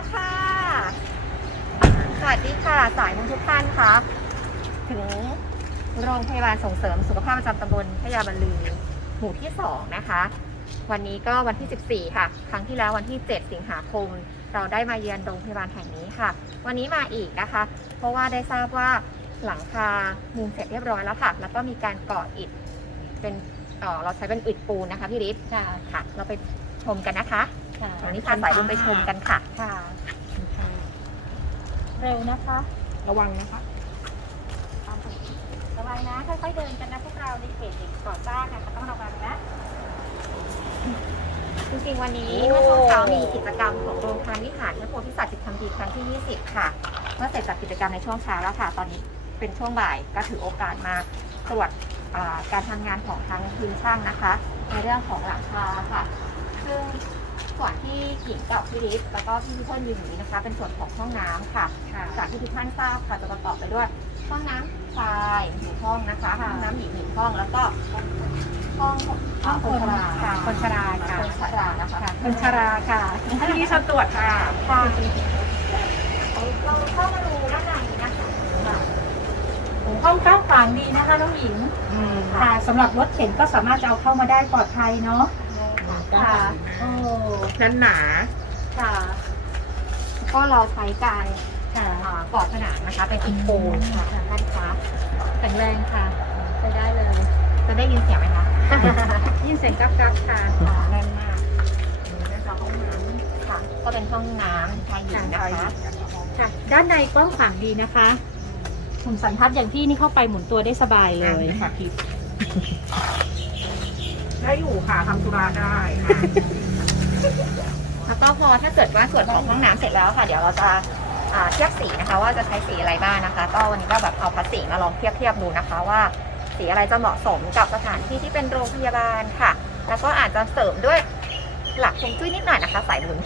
แล้วค่ะสวัสดีค่ะ สายมุงทุกท่านค่ะ ถึงโรงพยาบาลส่งเสริมสุขภาพประจำตำบลพญาบัลลือหมู่ที่2นะคะ วันนี้ก็วันที่ 14 ค่ะ ครั้งที่แล้ววันที่ 7 สิงหาคม เราได้มาเยือนโรงพยาบาลแห่งนี้ค่ะ วันนี้มาอีกนะคะ เพราะว่าได้ทราบว่าหลังคามุงเสร็จเรียบร้อยแล้วค่ะ แล้วก็มีการก่ออิฐเป็นเอ่อเราใช้เป็นอิฐปูนนะคะพี่ฤทธิ์ค่ะค่ะเราไปชมกันนะคะ ค่ะวันนี้พาสายบุญไปชมกันค่ะค่ะ ค่ะ เร็วนะคะ ระวังนะคะ ระวังนะ ค่อยๆเดินกันนะพวกเราในเขตเด็กก่อสร้างนะก็ต้องระวังนะจริงๆวันนี้เมื่อช่วงเช้ามีกิจกรรมของโรงทานวิหารพระโพธิสัตว์จิตธรรมดีครั้งที่ 20 ค่ะ เมื่อเสร็จจากกิจกรรมในช่วงเช้าแล้วค่ะ ตอนนี้เป็นช่วงบ่ายก็ถือโอกาสมาตรวจอ่าการทำงานของทางทีมช่างนะคะ ในเรื่องของหลังคาค่ะ ซึ่ง ส่วนที่หญิงกับพี่ฤทธิ์แล้วก็พี่เพื่อนยืนอยู่นี้นะคะ เป็นส่วนของห้องน้ำค่ะ จากที่ทุกท่านทราบค่ะจะประกอบไปด้วยห้องน้ำชายหนึ่งห้องนะคะห้องน้ำหญิงหนึ่งห้องแล้วก็ห้องห้องคนชราค่ะคนชราค่ะ คนชรานะคะค่ะคนชราค่ะที่นี้ฉันตรวจค่ะ ค่ะเราเข้ามาดูด้านในนะคะค่ะห้องข้างขวางดีนะคะน้องหญิง ค่ะสำหรับรถเข็นก็สามารถจะเอาเข้ามาได้ปลอดภัยเนาะ ค่ะโอ้นั้นหนาค่ะก็เราใช้การค่ะอ่าก่อผนังนะคะเป็นอิฐปูนค่ะท่านคะแข็งแรงค่ะ ไปได้เลย จะได้ยินเสียงไหมคะยินเสียงกักกักๆค่ะค่ะแน่นมากนี่นะคะห้องน้ำค่ะ ก็เป็นห้องน้ำชายหญิงนะคะค่ะ ด้านในกว้างขวางดีนะคะผมสันทัดอย่างพี่นี่เข้าไปหมุนตัวได้สบายเลย ค่ะทิพ ได้อยู่ค่ะทำธุระได้ค่ะแล้วก็พอถ้าเกิดว่าส่วนของห้องน้ำเสร็จแล้วค่ะ เดี๋ยวเราจะอ่าเทียบสีนะคะ ว่าจะใช้สีอะไรบ้างนะคะ ก็วันนี้ก็แบบเอาพลาสติกมาลองเทียบเทียบๆดูนะคะว่าสีอะไรจะเหมาะสมกับสถานที่ที่เป็นโรงพยาบาลค่ะ แล้วก็อาจจะเสริมด้วยหลักฮวงจุ้ยนิดหน่อยนะคะ สายบุญ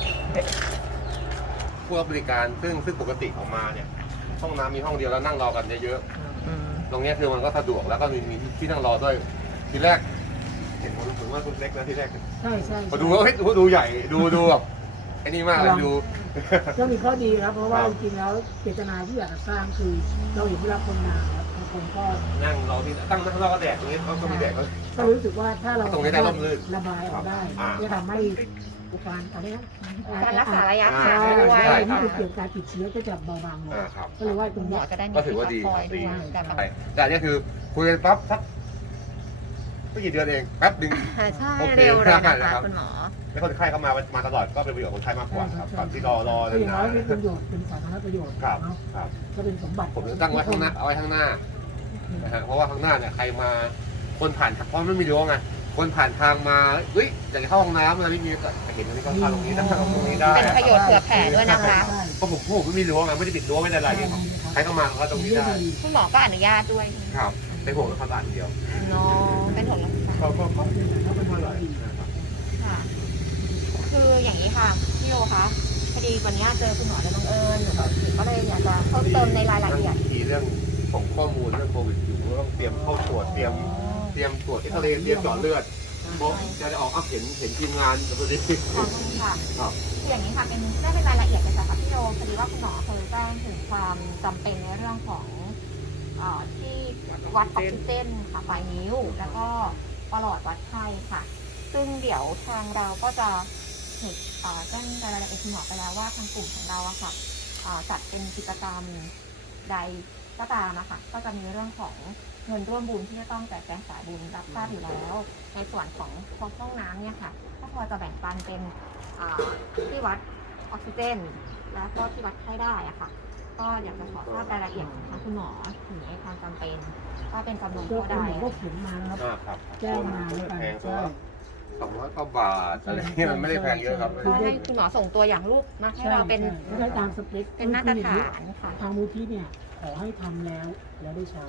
ผู้รับบริการซึ่งซึ่งปกติออกมาเนี่ย ห้องน้ำมีห้องเดียวแล้วนั่งรอกันเยอะๆตรงเนี้ยคือมันก็สะดวกแล้วก็มีมีที่นั่งรอด้วยทีแรกเห็น ผมผมว่าคุณเล็กนะทีแรกใช่ใช่พอดูว่าเฮ้ยดูดูใหญ่ดูดูแบบไอ้นี่มากเลยดู ก็มีข้อดีครับ เพราะว่าครัจบริงๆแล้วเจตนาที่อยากจะสร้างคือเราเห็นเวลาคนมาครับบางคนก็นั่งรอที่ตั้งนั่งรอก็แดดตรงนี้ก็ก็มีแดดก็ ก็รู้สึกว่าถ้าเราตรงนี้ได้ร่มรื่นระบายออกได้อ่าจะทำให้อุปกรณ์อะไรนะการรักษาระยะอ่าห่างใช่ด้วยใช่นี่คือเกี่ยวกับการติดเชื้อก็จะเบาบางลงอ่าครับก็เลยว่าตรงหมเนี้อยจะได้มีก็ถือว่าดีที่คอยดีด้วยกันใช่แต่อันเนี้ยคือคุยกันปั๊บสัก ไม่กี่เดือนเองแป๊บหนึ่งใช่โอเคเร็วเลยนะได้คะครับคุณหมอ แล้วคนไข้เข้ามามาตลอดก็เป็นประโยชน์กับคนไข้มากกว่าครับก่อนที่รอรอก็อย่างนาน้อยนเป็นประโยชน์เป็นสาธารณประโยชน์ๆครับเนาะครับ ก็เป็นสมบัติผมจะตั้งไว้ข้างหน้าเอาไว้ข้างหน้านะฮะเพราะว่าข้างหน้าเนี่ยใครมาคนผ่านเพราะไม่มีรั้วไงคนผ่านทางมาเฮ้ยอยากจะเข้าห้องน้ำอะไรไม่มีก็เห็นตรงนี้ก็เข้าตรงนี้ได้ตรงนี้ได้เป็นประโยชน์เผื่อแผ่ด้วยนะคะใช่เพราะผมผมไม่มีรั้วไงไม่ได้ปิดรั้วไม่ได้อะไรเนี่ยครับใครเข้ามาก็ตรงนี้ได้คุณหมอก็อนุญาตด้วยครับในห่วงความสะอาดอย่างเดียว เนาะเป็ นผลลัพธ์ก็ก็ก็ก็เป็นเท่าไหร่นะครับค่ะ คืออย่างนี้ค่ะพี่โยคะพอดีวันนี้เจอคุณหมอเลยบังเอิญหนูก็หนูก็เลยอยากจะเพิ่มเติมในรายละเอียดทีเรื่องของข้อมูลเรื่องโควิดอยู่ก็ต้องเตรียมเข้าตรวจเตรียมเตรียมตรวจเอ็กซเรย์เตรียมเจาะเลือดเพราะจะได้ออกอัพเห็นเห็นทีมงานตัวนี้ขอบคุณค่ะครับคืออย่างนี้ค่ะเป็นได้เป็นรายละเอียดเลยค่ะพี่โยพอดีว่าคุณหมอเคยแจ้งถึงความจำเป็นในเรื่องของเอ่อที่วัดออกซิเจนค่ะปลายนิ้ว แล้วก็ปลอดวัดไข้ค่ะ ซึ่งเดี๋ยวทางเราก็จะเห็นเ่อแจ้งรายละเอียดคุณหมอไปแล้วว่าทางกลุ่มของเราอะค่ะจัดเป็นกิจกรรมใดก็ตามอะค่ะก็จะมีเรื่องของเงินร่วมบุญที่จะต้องแจกแจงสายบุญรับทราบอยู่แล้ว ในส่วนของห้องน้ำเนี่ยค่ะก็พอจะแบ่งปันเป็นที่วัดออกซิเจน แล้วก็ที่วัดไข้ได้อะค่ะ ก็อยากจะขอทราบรายละเอียดของทางคุณหมอถึงในความจำเป็นว่าเป็นจำนวนก็เท่าคุณใดหมอก็เขียนมานะครับ อ่าครับแจ้งมาแล้วกันแพงใช่สองร้อยกว่าบาทอะไรเงี้ยมันไม่ได้แพงเยอะครับ ก็ให้คุณหมอส่งตัวอย่างรูปมาให้ใช่เราเป็นใช่ใช้ตามสเปคเป็นมาตรฐานค่ะ ทางมูลที่เนี่ยข อให้ทำแล้วแล้วได้ใช้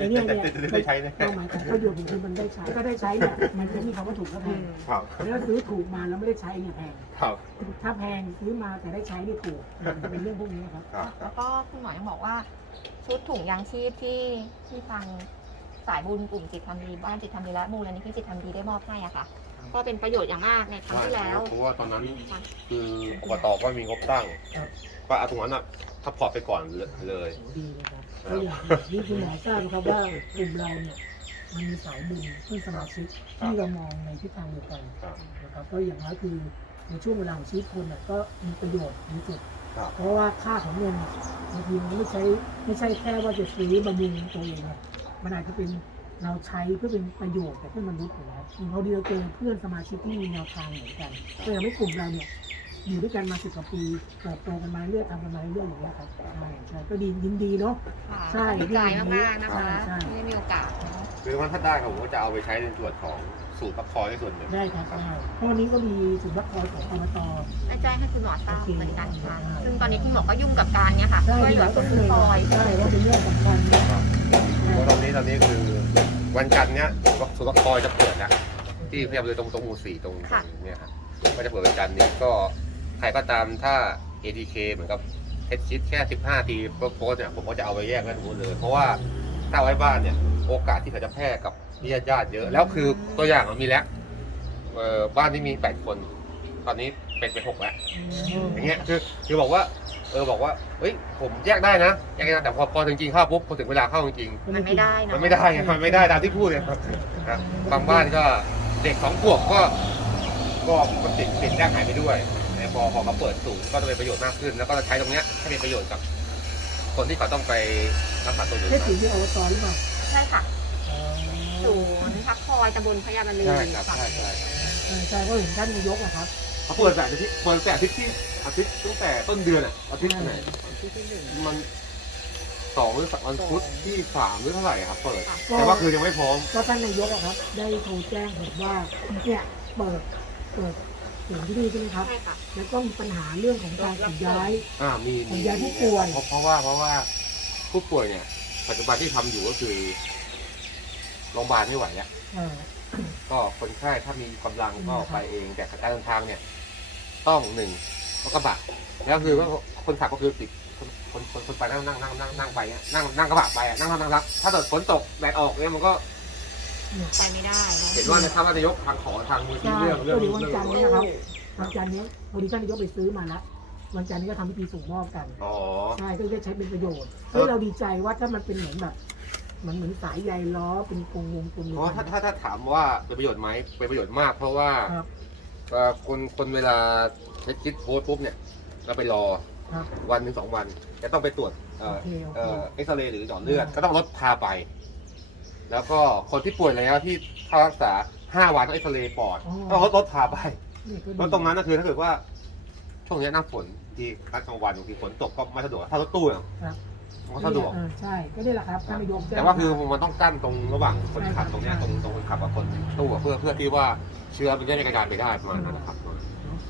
อันนี้แต่เนี่ยจะเนี่ยจะจะได้ใช้แน่เป้าหมายของประโยชน์ของคุณมันได้ใช้ถ้าได้ใช้เนี่ยมันจะมีคำว่าถูกและแพงครับแล้วซื้อถูกมาแล้วไม่ได้ใช้เนี่ยแพง ครับถ้าแพงซื้อมาแต่ได้ใช้นี่ถูกมันจะเป็นเรื่องพวกนี้ครับ ครับแล้วก็คุณหมอยังบอกว่า ชุดถุงยางชีพที่ที่ทางสายบุญกลุ่มจิตทำดีบ้านจิตทำดีและมูลนิธิจิตทำดีได้มอบให้อะค่ะ ก็เป็นประโยชน์อย่างมากในครั้งที่แล้ว เพราะว่าตอนนั้นคืออบตก็มีงบตั้ง ก็เอาตรงนั้นอะทัพพอร์ตไปก่อนเลยดีนะครับก็อย่างที่คุณหมอทราบนะครับว่ากลุ่มเราเนี่ยมันมีสายบุญเพื่อนสมาชิกที่เรามองในทิศทางเดียวกันครับนะครับก็อย่างน้อยคือในช่วงเวลาของชีวิตคนน่ะก็มีประโยชน์มีจุดครับเพราะว่าค่าของเงินบางทีมันไม่ใช่ไม่ใช่แค่ว่าจะซื้อบำรุงตัวเองนะมันอาจจะเป็น เราใช้เพื่อเป็นประโยชน์กับเพื่อนมนุษย์นะครับพอดีเราเจอเพื่อนสมาชิกที่มีแนวทางเหมือนกันก็ทำให้กลุ่มเราเนี่ยอยู่ด้วยกันมาสิบกว่าปีเติบโตกันมาเรื่อยๆทำกันมาเรื่อยๆอย่างเงี้ยครับใช่ใช่ก็ดียินดีเนาะค่ะใช่ดีใจมากๆนะคะใช่ที่ได้มีโอกาสเนอะคือว่าถ้าได้ครับผมก็จะเอาไปใช้ในส่วนของสูตรพักคอยในส่วนหนึ่งได้ครับได้เพราะวันนี้ก็มีศูนย์รับคอยของอบตได้แจ้งให้คุณหมอทราบโอเคเหมือนกันค่ะได้ซึ่งตอนนี้คุณหมอก็ยุ่งกับการเนี่ยค่ะใช่ช่วยเหลือต้ผู้องซื้อเลยซอยใช่ว่าเป็นเรื่องสำคัญนะเพราะ ตอนนี้ตอนนี้คือวันจันทร์เนี้ยสูตรพักคอยจะเปิดแล้วที่พยายามเลยตรงตรงหมู่สี่ตรงตรงเนี่ยครับก็จะเปิดวันจันทร์นี้ก็ใครก็ตามถ้า ATK เหมือนกับเทสชิดแค่ 15 ทีโพสเนี่ยผมก็จะเอาไปแยกไว้ตรงนู้นเลย เพราะว่าถ้าไว้บ้านเนี่ย โอกาสที่เขาจะแพร่กับญาติญาติเยอะ แล้วคือตัวอย่างมันมีแล้วบ้านที่มี 8 คน ตอนนี้เป็นไปหกแล้วอย่างเงี้ยคือคือบอกว่า เออบอกว่าเฮ้ยผมแยกได้นะแยกได้นะแต่พอพอถึงจริงเข้าปุ๊บพอถึงเวลาเข้าจริงมันไม่ได้ๆเนมัอะนไม่ได้ไงมันไม่ได้ตามที่พูดเลยครับครับบางบ้านก็เด็กสองขวบก็ก็ก็ติดติดแยกหายไปด้วยแต่พอพอเขาเปิดสูงก็จะเป็นประโยชน์มากขึ้น แล้วก็ใช้ตรงเนี้ยให้เป็นประโยชน์กับ คนที่เขาต้องไปรักษาตัวอยู่ ใช่ถึงที่อบตหรือเปล่าใช่ค่ะศูนย์พักคอยตำบลพญาบาลีใช่ครับค่ะใช่ใช่ เออใช่ก็เห็นท่านนายกอะครับ เขาเปิดแต่อาทิตย์เปิดแต่อาทิตย์ที่อาทิตย์ตั้งแต่ต้นเดือนอะอาทิตย์ไหนมันสองหรือสามวันพุธที่สามหรือเท่าไหร่อะครับ เปิด แต่ว่าคือยังไม่พร้อม ก็ท่านนายกอะครับ ได้โทรแจ้งผมว่าเนี่ยเปิดเปิดศูนย์ที่นี่ใช่ไหมครับ ใช่ค่ะ แล้วก็มีปัญหาเรื่องของการขนย้าย อ่ามีของยาผู้ป่วย เพราะเพราะว่าเพราะว่าผู้ป่วยเนี่ย ปัจจุบันที่ทำอยู่ก็คือโรงพยาบาลไม่ไหวแล้วเออก็คนไข้ถ้ามีกำลังก็ไปเองแต่การเดินทางเนี่ย ต้องหนึ่งรถกระบะแล้วคือว่าคนขับก็คือติดคนคนคนคนไปนั่งนั่งนั่งนั่งนั่งไปเนี่ยนั่งนั่งกระบะไปอะนั่งนั่งนั่งนั่งถ้าเกิดฝนตกแดดออกเนี่ยมันก็ไปไม่ได้เนอะเห็นว่านะครับว่านายกทางขอทางมูลที่ใช่เรื่องเรื่องก็เดี๋ยววันเรื่องจันทร์เนี่ยครับวันจันทร์เนี้ยพอดีท่านนายกไปซื้อมาแล้ววันจันทร์นี้ก็ทำพิธีส่งมอบกันอ๋อใช่ก็จะใช้เป็นประโยชน์เออเฮ้ยเราดีใจว่าถ้ามันเป็นเหมือนแบบมันเหมือนสายใยล้อเป็นกงวงกลมเพราะว่าถ้าถ้าถ้าถามว่าเป็นประโยชน์ไหมเป็นประโยชน์มาก เพราะว่า ครับเอ่อคนคนเวลาเช็คคิดโพสต์ปุ๊บเนี่ยเราไปรอครับ วันหนึ่งสองวัน จะต้องไปตรวจเอ่อโอเคโอเค เอ่อเอ็กซเรย์หรือเจาะเลือด ก็ต้องรถพาไป แล้วก็คนที่ป่วยแล้วที่เข้ารักษาห้าวันต้องเอ็กซเรย์ปอดต้องรถรถพาไป นี่ก็ดีแล้วตรงนั้นก็คือถ้าเกิดว่า ช่วงนี้หน้าฝนที่กลางวันบางทีฝนตกก็ไม่สะดวกถ้ารถตู้เนี่ยครับ มันก็สะดวก เออใช่ก็นี่แหละครับท่านนายกจ้งแต่ว่าคือมันต้องกั้นตรงระหว่างคนขับตรงเนี้ยตรงตรงคนขับกับคนตู้อะเพื่อเพื่อที่ว่าเชื้อมันจะไม่กระจายไปได้ประมาณนั้นนะครับ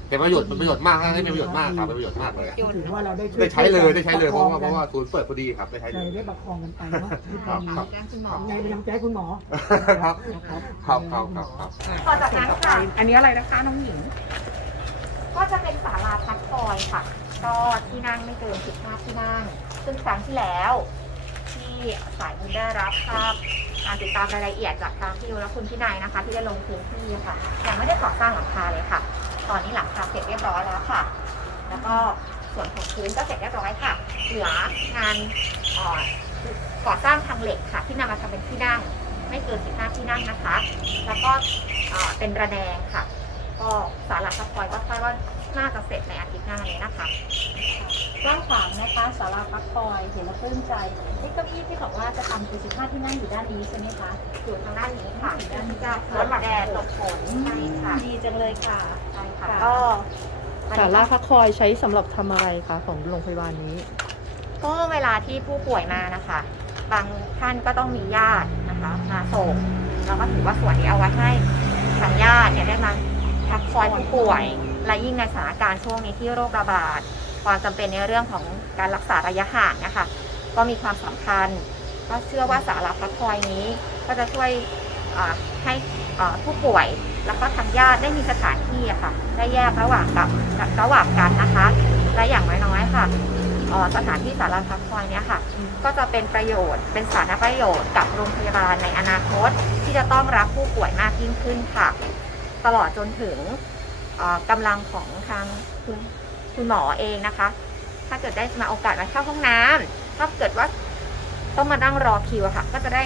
เป็นประโยชน์เป็นประโยชน์มากนะเป็นประโยชน์มากครับเป็นประโยชน์มากเลยอะถือว่าเราได้ช่วยได้ใช้เลยได้ใช้เลยเพปราะคอว่างเพกันราะว่าศูนย์เปิดพอดีครับได้ใช้เลใช่ย ได้ประคองกันไปเนาะครับครับแจ้งคุณหมอไงเป็นกำลังใจให้คุณหมอครับนะครับครับครับครับครับ ต่อจากนั้นค่ะ อันนี้อะไรนะคะน้องหญิง ก็จะเป็นศาลาพักคอยค่ะ ก็ที่นั่งไม่เกิน15ที่นั่ง ซึ่งครั้งที่แล้ว ที่สายบุญได้รับภาพการติดตามรายละเอียดจากทางพี่โยและคุณพี่นายนะคะ ที่ได้ลงพื้นที่ค่ะยังไม่ได้ก่อสร้างหลังคาเลยค่ะ ตอนนี้หลังคาเสร็จเรียบร้อยแล้วค่ะ แล้วก็ส่วนของพื้นก็เสร็จเรียบร้อยค่ะ เหลืองานก่อสร้างทางเหล็กค่ะ ที่นำมาทำเป็นที่นั่ง ไม่เกิน 15 ที่นั่งนะคะ แล้วก็เป็นระแนงค่ะ ก็สาราพักคอยก็คาดว่า น่าจะเสร็จในอาทิตย์หน้านี้นะคะกว้างขวางนะคะศาลาพักคอยเห็นแล้วปลื้มใจไอ้เก้าอี้ที่บอกว่าจะทำคือ15ที่นั่งอยู่ด้านนี้ใช่ไหมคะอยู่ทางด้านนี้ค่ะด้านนี้จะหลบแดดหลบฝนใช่ค่ะดีจังเลยค่ะใช่ค่ะค่ะก็ศาลาพักคอยใช้สำหรับทำอะไรคะของโรงพยาบาลนี้ ก็เวลาที่ผู้ป่วยมานะคะ บางท่านก็ต้องมีญาตินะคะมาส่งเราก็ถือว่าส่วนนี้เอาไว้ให้ทางญาติเนี่ยได้มาพักคอยผู้ป่วย และยิ่งในสถานการณ์ช่วงนี้ที่โรคระบาด ความจำเป็นในเรื่องของการรักษาระยะห่างนะคะ ก็มีความสำคัญ ก็เชื่อว่าสาราพักคอยนี้ ก็จะช่วยให้ผู้ป่วยแล้วก็ทางญาติได้มีสถานที่ะค่ะได้แยกระหว่างกับระหว่างกันนะคะ และอย่างน้อยๆค่ะสถานที่สาราพักคอยเนี้ยค่ะ ก็จะเป็นประโยชน์เป็นสาธารณประโยชน์กับโรงพยาบาลในอนาคต ที่จะต้องรับผู้ป่วยมากยิ่งขึ้นค่ะ ตลอดจนถึง กำลังของทางคุณคุณหมอเองนะคะ ถ้าเกิดได้มาโอกาสมาเข้าห้องน้ำถ้าเกิดว่าต้องมานั่งรอคิวอะค่ะ ก็จะได้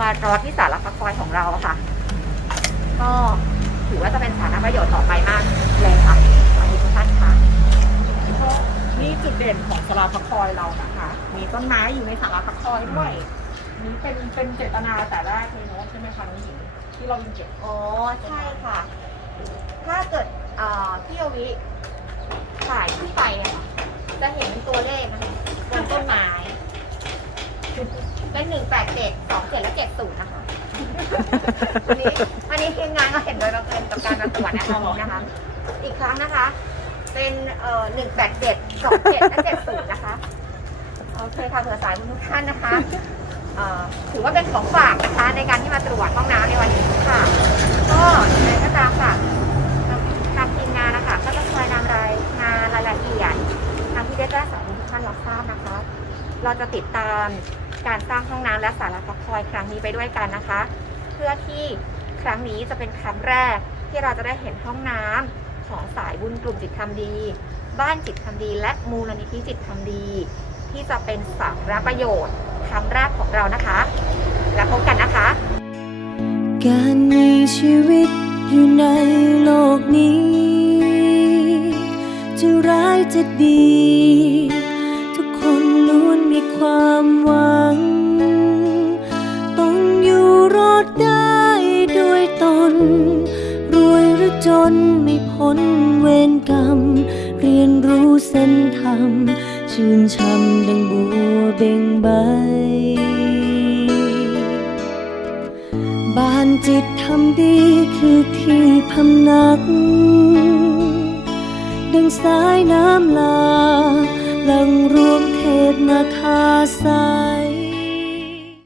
มารอที่สารพักคอยของเราอะค่ะ ก็ถือว่าจะเป็นสาระประโยชน์ต่อไปมากเลยค่ะขอบคุณทุกท่านค่ะนี่จุดเด่นของสลาพักคอยเรานะคะ มีต้นไม้อยู่ในสาราพักคอยด้วยนี่เป็นเป็นเจตนาแต่แรกเลยเนาะใช่ไหมคะน้องหญิงที่เรายังเก็บอ๋อใช่ค่ะ ถ้าเกิด เอ่อพี่โยวิถ่ายขึ้นไปอะค่ะจะเห็นตัวเลขนะคะบนต้นไม้เป็นหนึ่งแปดเจ็ดสองเจ็ดและเจ็ดศูนย์นะคะอันนี้อันนี้ทีมงานก็เห็นโดยบังเอิญกับการมาตรวจนะคะนะคะ อีกครั้งนะคะ เป็นเอ่อหนึ่งแปดเจ็ดสองเจ็ดและเจ็ดศูนย์นะคะโอเคค่ะเผื่อสายคุณทุกท่านนะคะเอ่อถือว่าเป็นของฝากนะคะในการที่มาตรวจห้องน้ำในวันนี้ค่ะ ก็อย่างไรก็ตามค่ะ เราจะติดตามการสร้างห้องน้ำและสาราพักคอยครั้งนี้ไปด้วยกันนะคะ เพื่อที่ครั้งนี้จะเป็นครั้งแรกที่เราจะได้เห็นห้องน้ำของสายบุญกลุ่มจิตทำดี บ้านจิตทำดี และมูลนิธิจิตทำดี ที่จะเป็นสาระประโยชน์ครั้งแรกของเรานะคะ แล้วพบกันนะคะ การมีชีวิตอยู่ในโลกนี้ จะร้ายจะดี ความหวัง ต้องอยู่รอดได้ด้วยตน รวยหรือจนไม่พ้นเวรกรรม เรียนรู้เส้นธรรม ชื่นช่ำดังบัวเบ่งใบบ้านจิตทำดีคือที่พำนัก ดังสายน้ำลาหลังรวม ดนาคาสา